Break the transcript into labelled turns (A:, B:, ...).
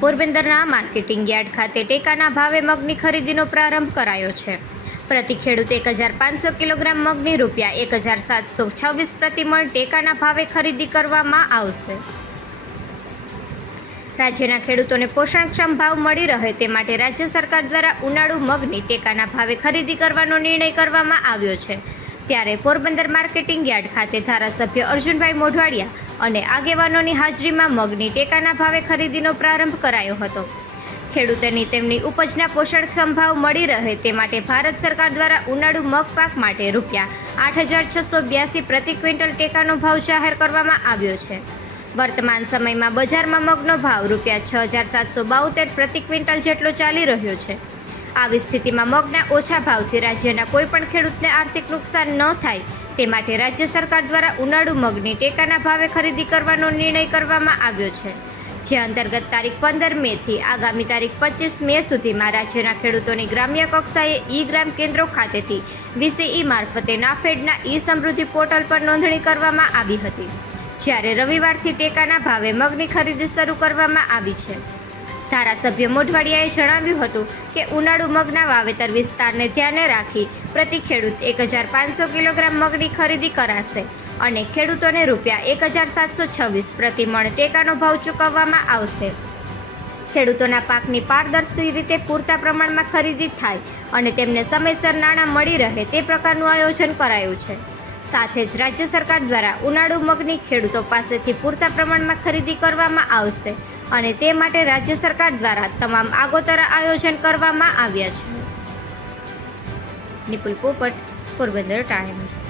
A: પોરબંદરના marketing yard ખાતે ટેકાના ભાવે મગની ખરીદીનો પ્રારંભ કરાયો છે. પ્રતિ ખેડૂત એક હજાર પાંચસો કિલોગ્રામ મગની રૂપિયા એક હજાર સાતસો છવ્વીસ પ્રતિમણ ટેકાના ભાવે ખરીદી કરવામાં આવશે. રાજ્યના ખેડૂતોને પોષણક્ષમ ભાવ મળી રહે તે માટે રાજ્ય સરકાર દ્વારા ઉનાળુ મગની ટેકાના ભાવે ખરીદી કરવાનો નિર્ણય કરવામાં આવ્યો છે. ત્યારે પોરબંદર માર્કેટિંગ યાર્ડ ખાતે ધારાસભ્ય અર્જુનભાઈ મોઢવાડિયા અને આગેવાનોની હાજરીમાં મગની ટેકાના ભાવે ખરીદીનો પ્રારંભ કરાયો હતો. ખેડૂતોની તેમની ઉપજના પોષણક્ષમ ભાવ મળી રહે તે માટે ભારત સરકાર દ્વારા ઉનાળુ મગ પાક માટે રૂપિયા આઠ હજાર છસો બ્યાસી પ્રતિ ક્વિન્ટલ ટેકાનો ભાવ જાહેર કરવામાં આવ્યો છે. વર્તમાન સમયમાં બજારમાં મગનો ભાવ રૂપિયા છ હજાર સાતસો બાવતેર પ્રતિ ક્વિન્ટલ જેટલો ચાલી રહ્યો છે. આવી સ્થિતિમાં મગના ઓછા ભાવથી રાજ્યના કોઈપણ ખેડૂતને આર્થિક નુકસાન ન થાય, તે માટે રાજ્ય સરકાર દ્વારા ઉનાળુ મગની ટેકાના ભાવે ખરીદી કરવાનો નિર્ણય કરવામાં આવ્યો છે. જે અંતર્ગત તારીખ પંદર મેથી આગામી તારીખ પચીસ મે સુધીમાં રાજ્યના ખેડૂતોની ગ્રામ્ય કક્ષાએ ઈ ગ્રામ કેન્દ્રો ખાતેથી વીસીઈ મારફતે નાફેડના ઈ સમૃદ્ધિ પોર્ટલ પર નોંધણી કરવામાં આવી હતી. જ્યારે રવિવારથી ટેકાના ભાવે મગની ખરીદી શરૂ કરવામાં આવી છે. ધારાસભ્ય મોઢવાડિયાએ જણાવ્યું હતું કે ઉનાળુ મગના વાવેતર વિસ્તારને ધ્યાને રાખી પ્રતિ ખેડૂત એક હજાર પાંચસો કિલોગ્રામ મગની ખરીદી કરાશે અને ખેડૂતોને રૂપિયા એક હજાર સાતસો છવ્વીસ પ્રતિ મણ ટેકાનો ભાવ ચૂકવવામાં આવશે. ખેડૂતોના પાકની પારદર્શી રીતે પૂરતા પ્રમાણમાં ખરીદી થાય અને તેમને સમયસર નાણાં મળી રહે તે પ્રકારનું આયોજન કરાયું છે. સાથે જ રાજ્ય સરકાર દ્વારા ઉનાળુ મગની ખેડૂતો પાસેથી પૂરતા પ્રમાણમાં ખરીદી કરવામાં આવશે. અને તે માટે રાજ્ય સરકાર દ્વારા તમામ આગોતરા આયોજન કરવામાં આવ્યા છે. નિપુલ પોપટ, પોરબંદર ટાઈમ્સ.